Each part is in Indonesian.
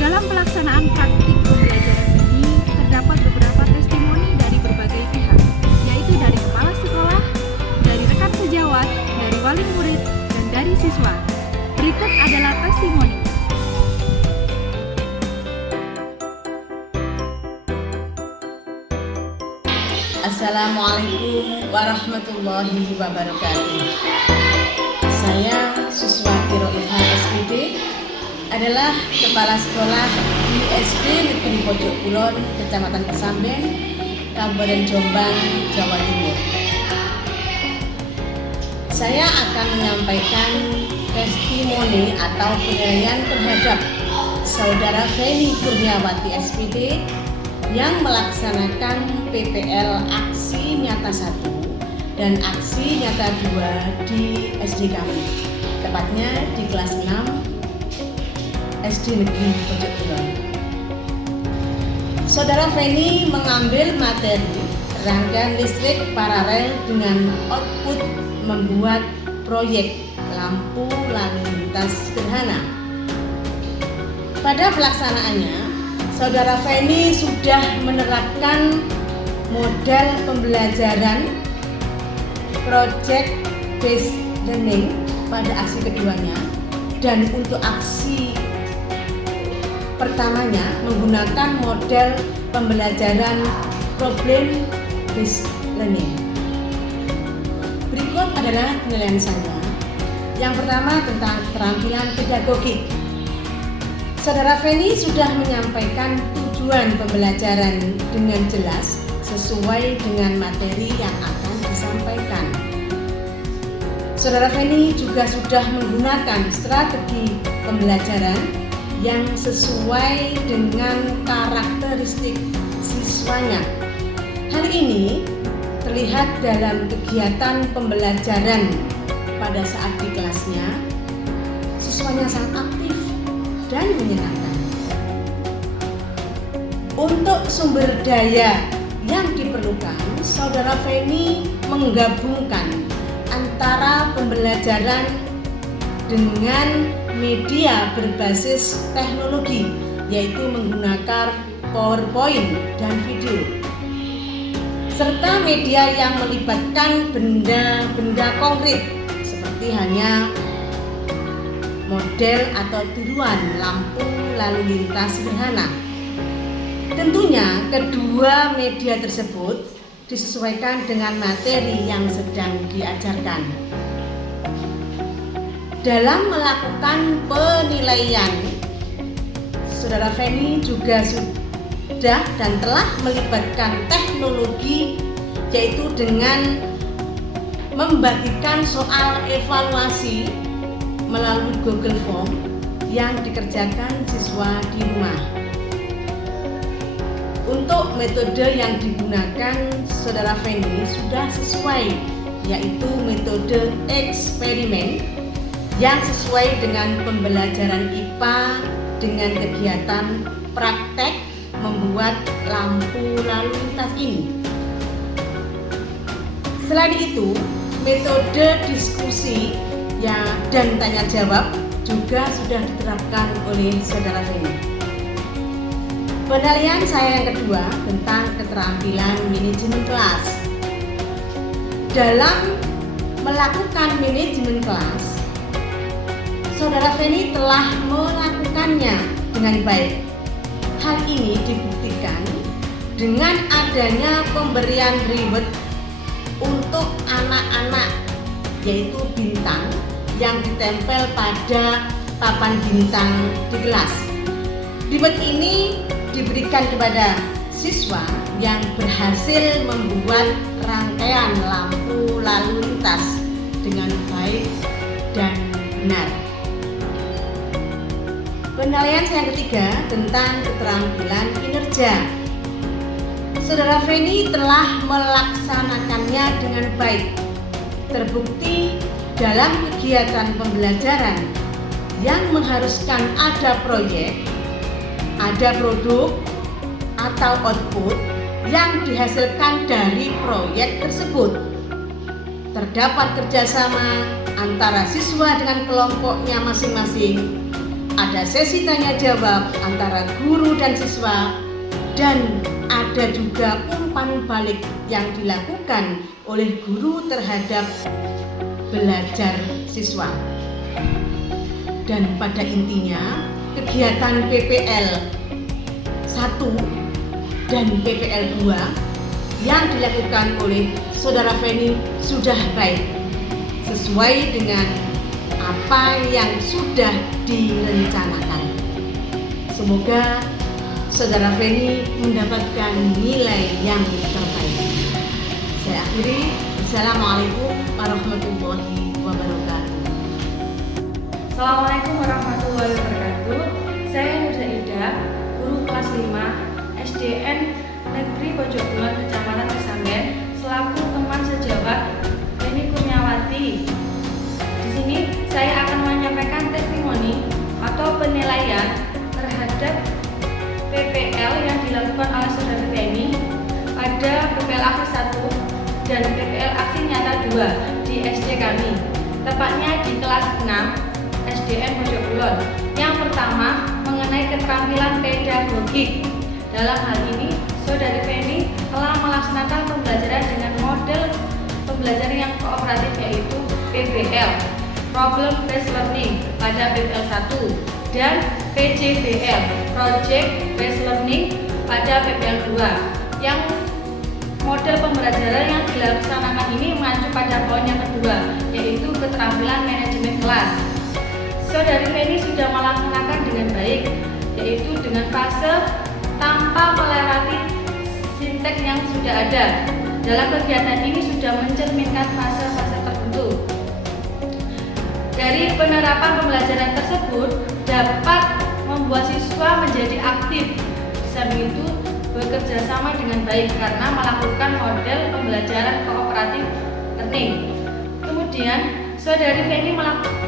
Dalam pelaksanaan praktik pembelajaran ini, terdapat beberapa testimoni dari berbagai pihak, yaitu dari kepala sekolah, dari rekan sejawat, dari wali murid, dan dari siswa. Berikut adalah testimoni. Assalamualaikum warahmatullahi wabarakatuh. Saya Suswati Roifah SPD, adalah kepala sekolah di SD Negeri Pojok Kulon, Kecamatan Kesamben, Kabupaten Jombang, Jawa Timur. Saya akan menyampaikan testimoni atau penilaian terhadap Saudara Feni Kurniawati SPD yang melaksanakan PPL Aksi Nyata 1 dan Aksi Nyata 2 di SD kami, tepatnya di kelas 6 SD Negeri Pojok Kulon. Saudara Feni mengambil materi rangkaian listrik paralel dengan output membuat proyek lampu lalu lintas sederhana. Pada pelaksanaannya, Saudara Feni sudah menerapkan model pembelajaran project based learning pada aksi keduanya, dan untuk aksi pertamanya menggunakan model pembelajaran problem based learning. Berikut adalah penilaian saya. Yang pertama tentang keterampilan pedagogik. Saudara Feni sudah menyampaikan tujuan pembelajaran dengan jelas sesuai dengan materi yang akan disampaikan. Saudara Feni juga sudah menggunakan strategi pembelajaran yang sesuai dengan karakteristik siswanya. Hal ini terlihat dalam kegiatan pembelajaran pada saat di kelasnya. Siswanya sangat aktif dan menyenangkan. Untuk sumber daya yang diperlukan, Saudara Feni menggabungkan antara pembelajaran dengan media berbasis teknologi, yaitu menggunakan PowerPoint dan video, serta media yang melibatkan benda-benda konkret seperti hanya model atau tiruan lampu lalu lintas sederhana. Tentunya kedua media tersebut disesuaikan dengan materi yang sedang diajarkan. Dalam melakukan penilaian, Saudara Feni juga sudah dan telah melibatkan teknologi, yaitu dengan membagikan soal evaluasi melalui Google Form yang dikerjakan siswa di rumah. Untuk metode yang digunakan Saudara Feni sudah sesuai, yaitu metode eksperimen yang sesuai dengan pembelajaran IPA dengan kegiatan praktek membuat lampu lalu lintas ini. Selain itu, metode diskusi dan tanya jawab juga sudah diterapkan oleh Saudara Feni. Penilaian saya yang kedua tentang keterampilan manajemen kelas. Dalam melakukan manajemen kelas, Saudara Feni telah melakukannya dengan baik. Hal ini dibuktikan dengan adanya pemberian reward untuk anak-anak, yaitu bintang yang ditempel pada papan bintang di kelas. Reward ini diberikan kepada siswa yang berhasil membuat rangkaian lampu lalu lintas dengan baik dan benar. Penilaian yang ketiga tentang keterampilan kinerja. Saudara Feni telah melaksanakannya dengan baik. Terbukti dalam kegiatan pembelajaran yang mengharuskan ada proyek, ada produk atau output yang dihasilkan dari proyek tersebut. Terdapat kerjasama antara siswa dengan kelompoknya masing-masing, ada sesi tanya jawab antara guru dan siswa, dan ada juga umpan balik yang dilakukan oleh guru terhadap belajar siswa. Dan pada intinya kegiatan PPL 1 dan PPL 2 yang dilakukan oleh Saudara Feni sudah baik, sesuai dengan apa yang sudah direncanakan. Semoga Saudara Feni mendapatkan nilai yang terbaik. Saya akhiri. Assalamualaikum warahmatullahi wabarakatuh. Assalamualaikum warahmatullahi wabarakatuh. Saya Nurza Ida, guru kelas 5 SDN Negeri Pojok Kulon, Kecamatan Kesamben, selaku teman sejawat Feni Kurniawati. Di sini saya akan menyampaikan testimoni atau penilaian terhadap PPL yang dilakukan oleh Saudara Feni pada PPL Aksi 1 dan PPL Aksi Nyata 2 di SD kami, tepatnya di kelas 6 SDN Pojok Kulon. Yang pertama mengenai keterampilan pedagogik. Dalam hal ini, Saudari Feni telah melaksanakan pembelajaran dengan model pembelajaran yang kooperatif, yaitu PBL, Problem Based Learning pada PBL 1, dan PJBL, Project Based Learning pada PBL 2. Yang model pembelajaran yang dilaksanakan ini mengacu pada poin yang kedua, yaitu keterampilan manajemen kelas. Saudari Feni sudah melaksanakan dengan baik, yaitu dengan fase tanpa melewati sinteks yang sudah ada. Dalam kegiatan ini sudah mencerminkan fase-fase tertentu. Dari penerapan pembelajaran tersebut dapat membuat siswa menjadi aktif, sambil itu bekerja sama dengan baik karena melakukan model pembelajaran kooperatif learning. Kemudian Saudari Feni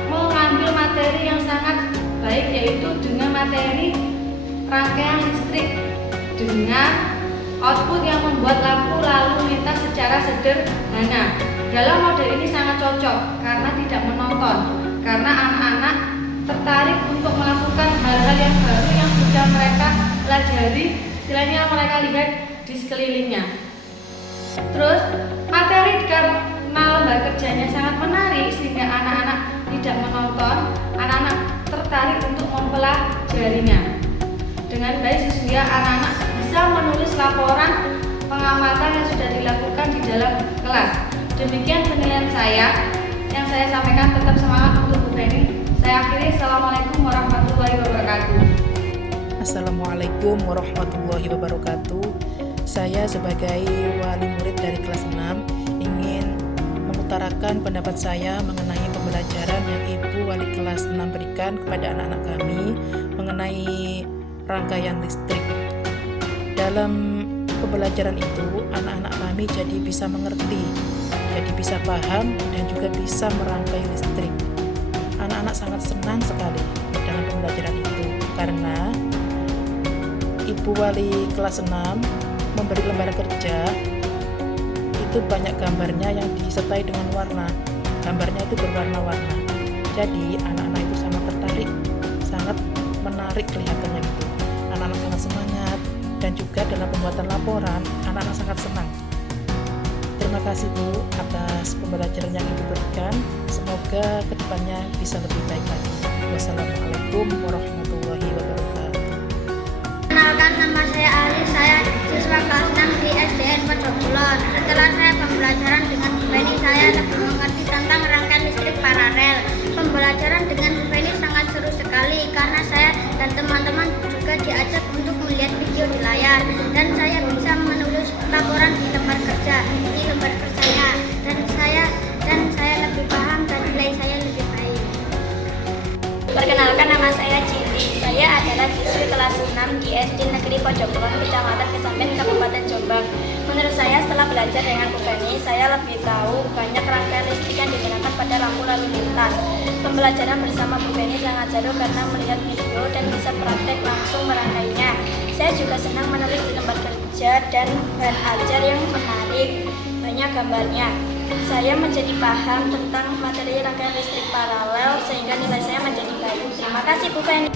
mengambil materi yang sangat baik, yaitu dengan materi rangkaian listrik dengan output yang membuat lampu lalu lintas secara sederhana. Dalam model ini sangat cocok karena tidak menonton, karena anak-anak tertarik untuk melakukan hal-hal yang baru yang sudah mereka pelajari, istilahnya mereka lihat di sekelilingnya. Terus materi karena lembar kerjanya sangat menarik sehingga anak-anak tidak menonton, anak-anak tertarik untuk mempelajarinya dengan baik, sehingga anak-anak bisa menulis laporan pengamatan yang sudah dilakukan di dalam kelas. Demikian penilaian saya yang saya sampaikan. Tetap semangat untuk Bu Feni. Saya akhiri. Assalamualaikum warahmatullahi wabarakatuh. Assalamualaikum warahmatullahi wabarakatuh. Saya sebagai wali murid dari kelas 6 ingin mengutarakan pendapat saya mengenai pembelajaran yang Ibu wali kelas 6 berikan kepada anak-anak kami mengenai rangkaian listrik. Dalam pembelajaran itu, anak-anak kami jadi bisa mengerti, jadi bisa paham, dan juga bisa merangkai listrik. Anak-anak sangat senang sekali dalam pembelajaran itu karena Ibu wali kelas 6 memberi lembar kerja itu banyak gambarnya yang disertai dengan warna. Gambarnya itu berwarna-warna. Jadi anak-anak itu sangat tertarik, sangat menarik kelihatannya gitu. Anak-anak sangat semangat, dan juga dalam pembuatan laporan anak-anak sangat senang. Terima kasih Bu atas pembelajaran yang Ibu berikan. Semoga kedepannya bisa lebih baik lagi. Wassalamualaikum warahmatullahi wabarakatuh. Kenalkan, nama saya Ali, saya siswa kelas 6 di SDN Pojok Kulon. Setelah saya pembelajaran dengan Bu Feni, saya lebih mengerti tentang rangkaian listrik paralel. Pembelajaran dengan Bu Feni sangat seru sekali karena saya dan teman-teman juga diajak untuk melihat video di layar, dan saya bisa menulis laporan di lembar kerja, dan saya lebih paham dan nilai saya lebih baik. Perkenalkan, nama saya Cili. Saya adalah siswi kelas 6 di SD Negeri Pojok Kulon, Kecamatan Kesamben, Kabupaten Jombang. Menurut saya, setelah belajar dengan Bu Feni, saya lebih tahu banyak rangkaian listrik yang digunakan pada lampu lalu lintas. Pembelajaran bersama Bu Feni sangat seru karena melihat video dan bisa praktek langsung merangkainya. Saya juga senang menulis di lembar kerja dan bahan ajar yang menarik, banyak gambarnya. Saya menjadi paham tentang materi rangkaian listrik paralel sehingga nilai saya menjadi baik. Terima kasih Bu Feni.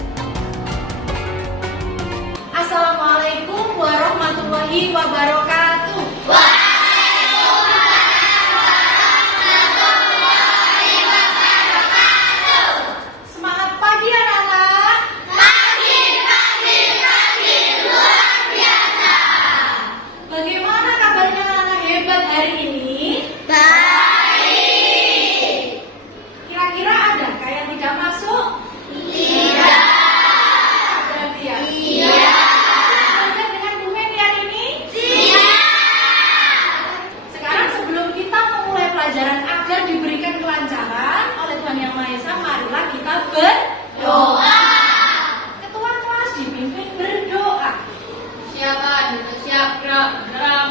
warahmatullahi wabarakatuh. Semangat pagi anak-anak. Pagi, luar biasa. Bagaimana kabarnya anak-anak hebat hari ini? Baik. Kira-kira adakah yang tidak masuk? Tidak. Berarti ya? Iya. Belajar dengan Bu Feni hari ini? Siap. Sekarang sebelum kita memulai pelajaran agar diberikan kelancaran oleh Tuhan Yang Maha Esa, marilah kita berdoa. Ketua kelas dipimpin berdoa. Siapa? Siap, gerak,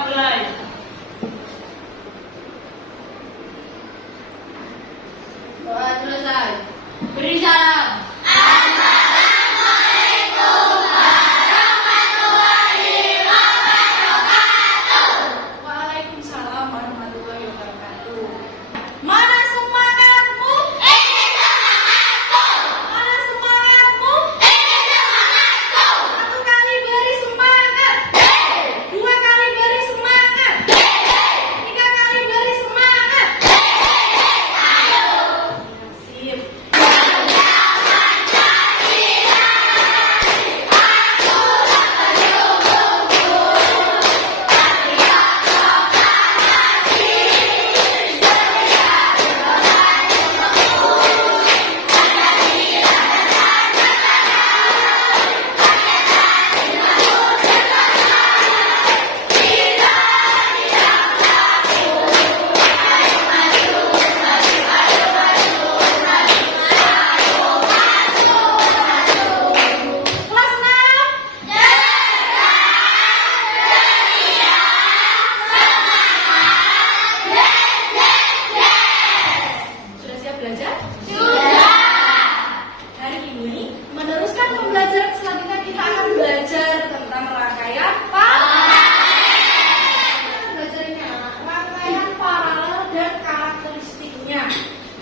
mulai. Doa selesai. Beri salam. Assalamualaikum warahmatullahi wabarakatuh. Waalaikumsalam warahmatullahi wabarakatuh. Mana semangatmu? Ini semangatku. Mana semangatmu? Ini semangatku. Satu kali beri semangat. Dua kali beri semangat. Tiga kali beri semangat. Sip. Kelas 6. Sudah siap belajar? Sudah. Hari ini meneruskan pembelajaran selanjutnya kita akan belajar tentang rangkaian rangkaian paralel dan karakteristiknya.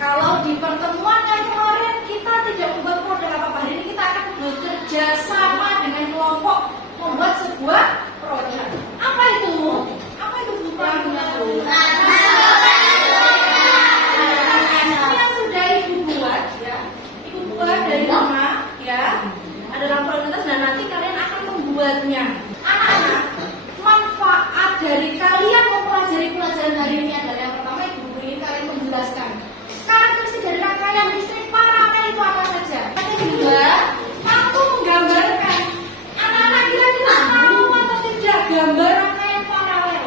Kalau di pertemuan yang kemarin kita tidak membuat model apa-apa, hari ini kita akan bekerja sama dengan kelompok membuat sebuah proyek. Apa itu? Apa itu proyeknya? Yang sudah ibu buat ya, ibu buat dari rumah ya, ada dalam prioritas dan nanti kalian akan membuatnya. Anak-anak, manfaat dari kalian mempelajari pelajaran hari ini adalah yang pertama ibu ingin kalian menjelaskan karakteristik dari rangkaian listrik paralel itu apa saja. Yang kedua, mampu menggambarkan. Anak-anak kira-kira tahu atau tidak gambar rangkaian paralel?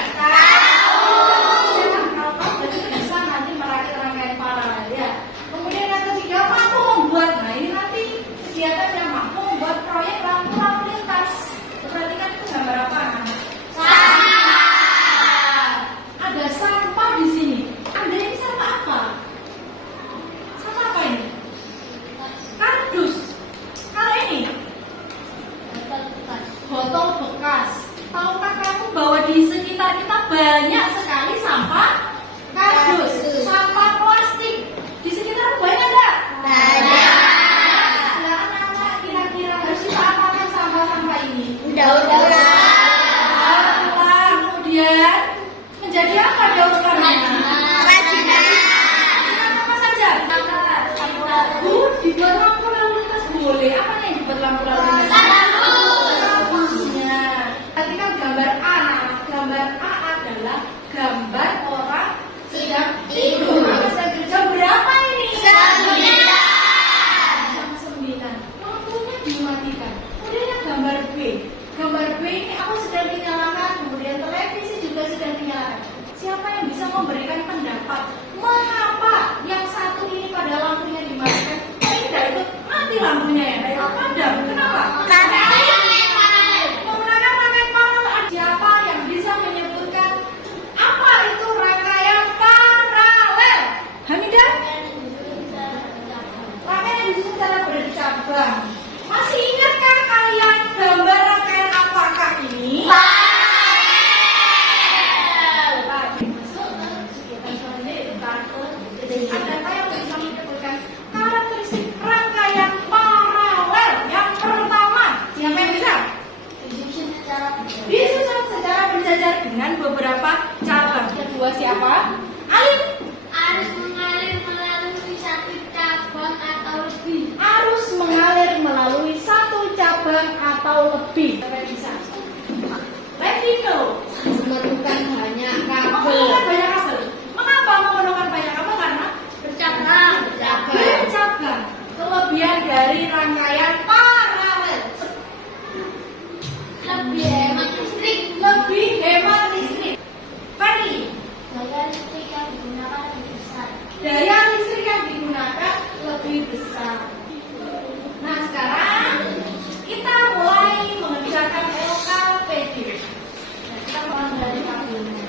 Kalau tahu berarti bisa nanti merakit rangkaian paralel ya. Kemudian yang ketiga, mampu membuat. Nah ini nanti kegiatannya mampu membuat proyek lampu lalu lintas. Perhatikan itu gambar apa? Sampah. Ada sampah di sini. Ada ini sampah apa? Sampah apa ini? Kardus. Kalau ini? Botol bekas. Tahukah kamu bahwa di sekitar kita banyak sekali sampah kardus, sampah plastik. Di sekitar banyak enggak? Banyak. Nah, anak-anak kira-kira harus kita apakan sampah-sampah ini? Udah. Kemudian menjadi apa daur-daurnya? Kerajinan. Apa saja? Bu, dibuat lampu lalu lintas boleh. Apa yang dibuat lampu lalu lintas? Lampunya. Ketika gambar A, gambar A adalah gambar orang sedang tidur. Jam berapa ini? Jam 9. Lampunya dimatikan. Kemudian yang gambar B. Gambar B ini aku sedang dinyalakan, kemudian televisi juga sedang dinyalakan. Siapa yang bisa memberikan pendapat mengapa yang satu ini pada lampunya dimatikan, tidak itu mati lampunya ya? Ayo padam. Kenapa? Menggunakan rangkaian paralel. Siapa yang bisa menyebutkan apa itu rangkaian paralel? Hamidah? Rangkaian yang disusun secara bercabang. Masih ingatkah kalian gambar rangkaian apakah ini? Adakah yang bisa menyebutkan karakteristik rangkaian paralel? Yang lebih. Levino Memerlukan banyak kabel. memerlukan banyak kabel. Mengapa memerlukan banyak kabel? Karena Bercabang. bercabang. Kelebihan dari rangkaian paralel Lebih hemat listrik. lebih hemat listrik. Fanny, Daya listrik yang digunakan lebih besar. daya listrik yang digunakan lebih besar. Nah, sekarang kita mulai mengerjakan LKPD. Kita mulai dari kabelnya.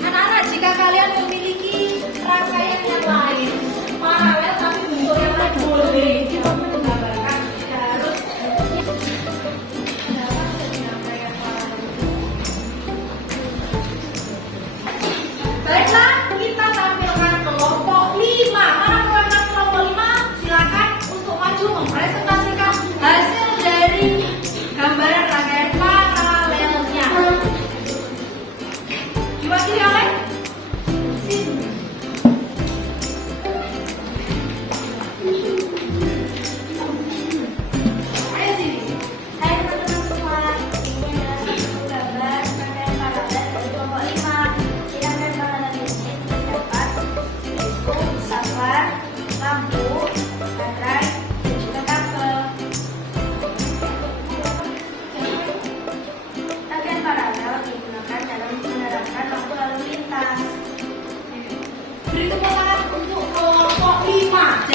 Anak-anak, jika kalian memiliki rangkaian yang lain, paralel tapi bentuk yang lain boleh. Kita menggambarkan tidak harus rangkaian paralel. Baiklah, kita tampilkan kelompok 5. Mana kelompok kelompok 5? Silakan untuk maju mempresentasikan hasil dari gambaran rangkaian paralelnya. Diwakili oleh Cindy. Ayo Cindy. Hai teman-teman semua, ini adalah satu gambar rangkaian paralel dari kelompok 5. Di rangkaian paralel ini terdapat yaitu safar, lampu, baterai, dan juga kabel. Rangkaian paralel digunakan dalam menerapkan lampu lalu lintas. Beri tepuk tangan untuk kelompok 5.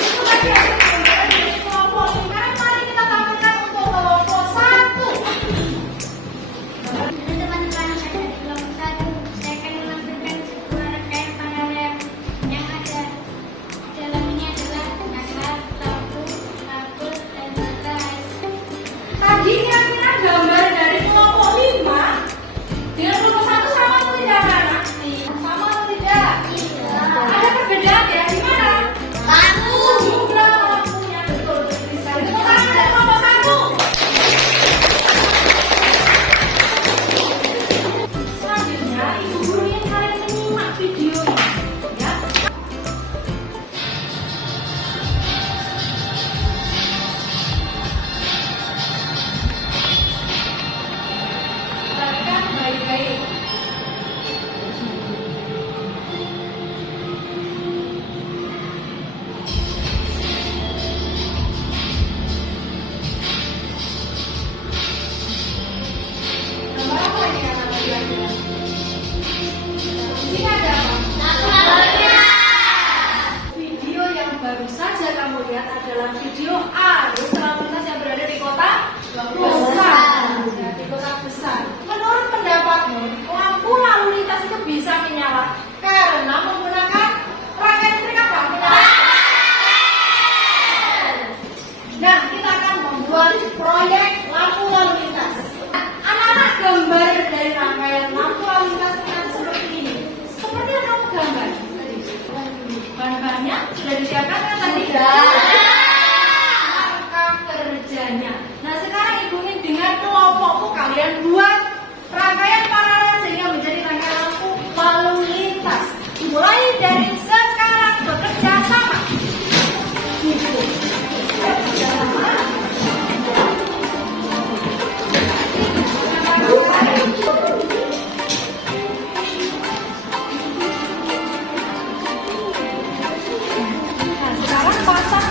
Itu tadi hasil gambaran dari kelompok 5. Mari kita tampilkan untuk kelompok 1. Halo teman-teman, saya dari kelompok 1. Saya akan menampilkan sebuah rangkaian paralel yang ada dalam ini adalah asap, lampu, kabel, dan baterai. Tadi kira-kira gambar dari kelompok 5 dengan kelompok 1 sama atau tidak, anak? Sama atau tidak? Ada perbedaan ya? Di mana? Jumlah lampunya, betul. Bisa. Tepuk tangan untuk kelompok 1. Selanjutnya, ibu guru ingin kalian menyimak videonya. Ya. Perhatikan baik-baik. Gambar apa ini anak kira-kira? Di sini ada apa? Video yang baru saja kamu lihat adalah video arus lalu lintas yang berada di kota besar. Ya, di kota besar. Menurut pendapatmu, lampu lalu lintas itu bisa menyala karena menggunakan rangkaian listrik apa? Nah, kita akan membuat proyek lampu lalu lintas. Anak-anak, gambar dari rangkaian lampu lalu lintas akan seperti ini. Seperti yang kamu gambar tadi. Bahan-bahannya sudah disiapkan kan tadi? Langkah kerjanya. Nah, sekarang ibu ingin dengan kelompokku kalian buat rangkaian paralel sehingga menjadi rangkaian lampu lalu lintas. Mulai dari sekarang bekerja sama. Gitu. Ayo bekerja sama. Nah, sekarang pasang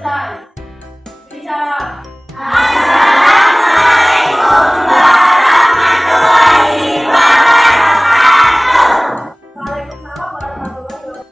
selesai. Salam. Waalaikumsalam warahmatullahi wabarakatuh.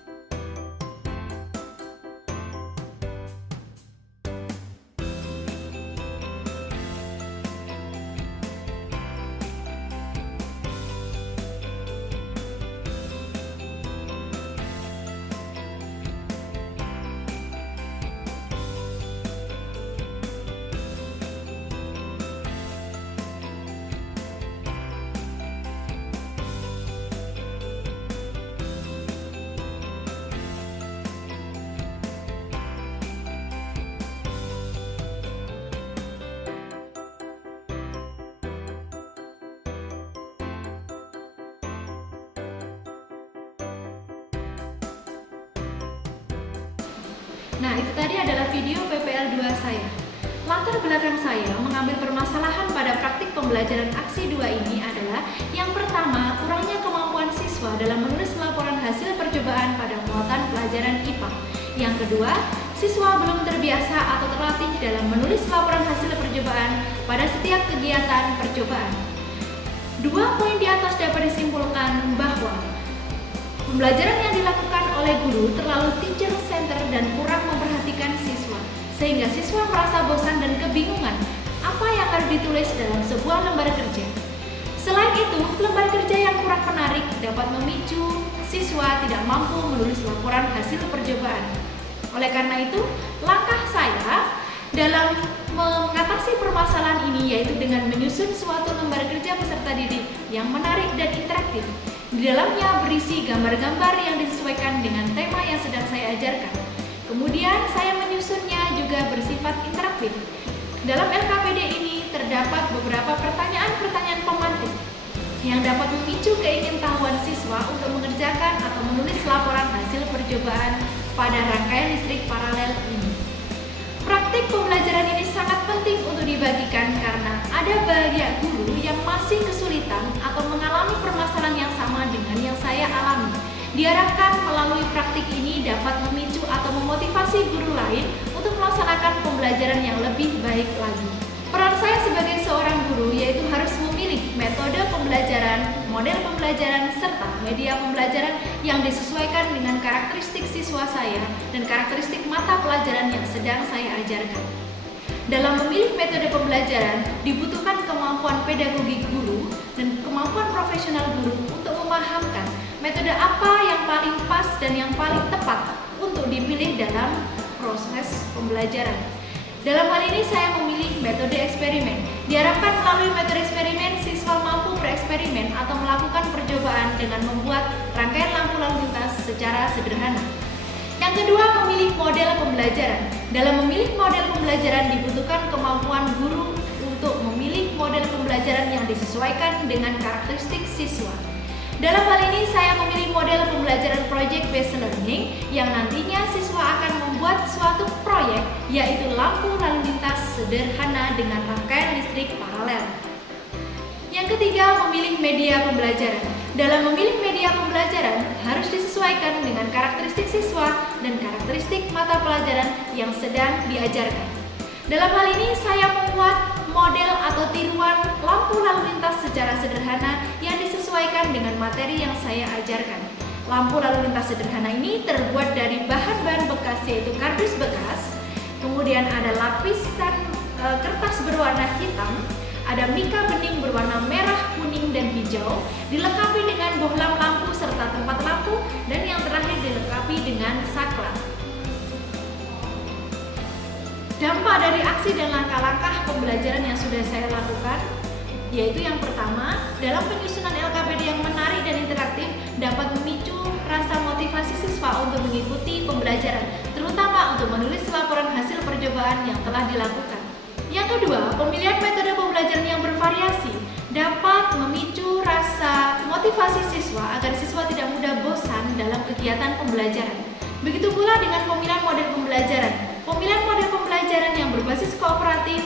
Nah, itu tadi adalah video PPL 2 saya. Latar belakang saya mengambil permasalahan pada praktik pembelajaran aksi 2 ini adalah yang pertama, kurangnya kemampuan siswa dalam menulis laporan hasil percobaan pada muatan pelajaran IPA. Yang kedua, siswa belum terbiasa atau terlatih dalam menulis laporan hasil percobaan pada setiap kegiatan percobaan. 2 poin di atas dapat disimpulkan bahwa pembelajaran yang dilakukan oleh guru terlalu teacher center dan kurang memperhatikan siswa, sehingga siswa merasa bosan dan kebingungan apa yang harus ditulis dalam sebuah lembar kerja. Selain itu, lembar kerja yang kurang menarik dapat memicu siswa tidak mampu menulis laporan hasil percobaan. Oleh karena itu, langkah saya dalam mengatasi permasalahan ini yaitu dengan menyusun suatu lembar kerja peserta didik yang menarik dan interaktif. Di dalamnya berisi gambar-gambar yang disesuaikan dengan tema yang sedang saya ajarkan. Kemudian saya menyusunnya juga bersifat interaktif. Dalam LKPD ini terdapat beberapa pertanyaan-pertanyaan pemantik yang dapat memicu keingintahuan siswa untuk mengerjakan atau menulis laporan hasil percobaan pada rangkaian listrik paralel ini. Praktik pembelajaran ini sangat penting untuk dibagikan karena ada banyak guru yang masih kesulitan atau mengalami permasalahan yang sama dengan yang saya alami. Diharapkan melalui praktik ini dapat memicu atau memotivasi guru lain untuk melaksanakan pembelajaran yang lebih baik lagi. Peran saya sebagai seorang guru yaitu harus memilih metode pembelajaran, model pembelajaran, serta media pembelajaran yang disesuaikan dengan karakteristik siswa saya dan karakteristik mata pelajaran yang sedang saya ajarkan. Dalam memilih metode pembelajaran, dibutuhkan kemampuan pedagogik guru dan kemampuan profesional guru untuk memahamkan metode apa yang paling pas dan yang paling tepat untuk dipilih dalam proses pembelajaran. Dalam hal ini saya memilih metode eksperimen. Diharapkan melalui metode eksperimen, siswa mampu bereksperimen atau melakukan percobaan dengan membuat rangkaian lampu lalu lintas secara sederhana. Yang kedua, memilih model pembelajaran. Dalam memilih model pembelajaran dibutuhkan kemampuan guru untuk memilih model pembelajaran yang disesuaikan dengan karakteristik siswa. Dalam hal ini saya memilih model pembelajaran project based learning yang nantinya siswa akan membuat suatu proyek yaitu lampu lalu lintas sederhana dengan rangkaian listrik paralel. Yang ketiga, memilih media pembelajaran. Dalam memilih media pembelajaran harus disesuaikan dengan karakteristik siswa dan karakteristik mata pelajaran yang sedang diajarkan. Dalam hal ini saya membuat model atau tiruan lampu lalu lintas secara sederhana yang disesuaikan dengan materi yang saya ajarkan. Lampu lalu lintas sederhana ini terbuat dari bahan-bahan bekas yaitu kardus bekas, kemudian ada lapisan kertas berwarna hitam, ada mika bening berwarna merah, kuning, dan hijau, dilengkapi dengan bohlam lampu serta tempat lampu, dan yang terakhir dilengkapi dengan saklar. Dampak dari aksi dan langkah-langkah pembelajaran yang sudah saya lakukan, yaitu yang pertama, dalam penyusunan LKPD yang menarik dan interaktif dapat memicu rasa motivasi siswa untuk mengikuti pembelajaran, terutama untuk menulis laporan hasil percobaan yang telah dilakukan. Yang kedua, pemilihan metode pembelajaran yang bervariasi dapat memicu rasa motivasi siswa agar siswa tidak mudah bosan dalam kegiatan pembelajaran. Begitu pula dengan pemilihan model pembelajaran. Pemilihan model pembelajaran yang berbasis kooperatif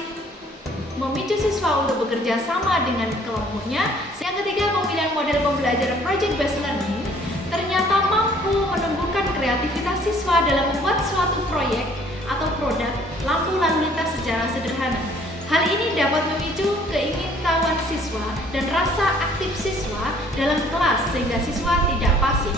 memicu siswa untuk bekerja sama dengan kelompoknya. Yang ketiga, pemilihan model pembelajaran project based learning ternyata mampu menumbuhkan kreativitas siswa dalam membuat suatu proyek atau produk lampu lalu lintas secara sederhana. Hal ini dapat memicu keingintahuan siswa dan rasa aktif siswa dalam kelas sehingga siswa tidak pasif.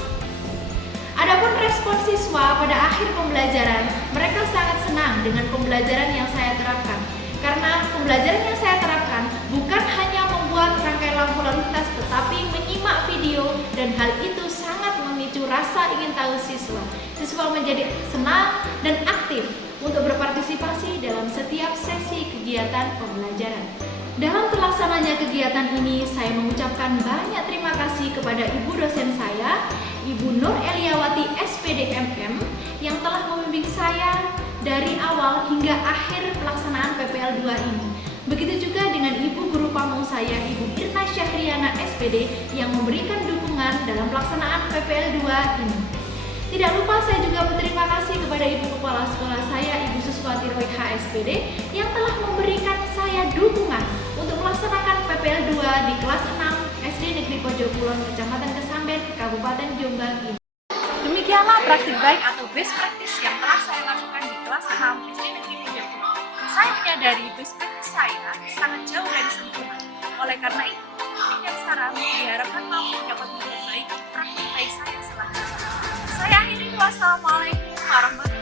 Adapun respon siswa pada akhir pembelajaran, mereka sangat senang dengan pembelajaran yang saya terapkan. Karena pembelajaran yang saya terapkan bukan hanya membuat rangkaian lampu lalu lintas, tetapi menyimak video dan hal itu sangat memicu rasa ingin tahu siswa. Siswa menjadi senang dan aktif untuk berpartisipasi dalam setiap sesi kegiatan pembelajaran. Dalam terlaksananya kegiatan ini, saya mengucapkan banyak terima kasih kepada ibu dosen saya, Ibu Nur Eliawati SPD MM, yang telah membimbing saya dari awal hingga akhir pelaksanaan PPL 2 ini. Begitu juga dengan ibu guru pamong saya, Ibu Irna Syahriana SPD, yang memberikan dukungan dalam pelaksanaan PPL 2 ini. Tidak lupa saya juga berterima kasih kepada ibu kepala sekolah saya, Ibu Suswati Roy HSPD, yang telah memberikan saya dukungan untuk melaksanakan PPL 2 di kelas 6 SD Negeri Pojok Kulon, Kecamatan Kesamben, Kabupaten Jombang ini. Demikianlah praktik baik atau best practice yang telah saya lakukan di kelas 6 SD Negeri Pojok Kulon. Saya menyadari best practice saya sangat jauh dari sempurna. Oleh karena itu, dan saran diharapkan mampu dapat memperbaiki praktik baik saya selanjutnya. Saya akhiri, wassalamualaikum warahmatullahi wabarakatuh.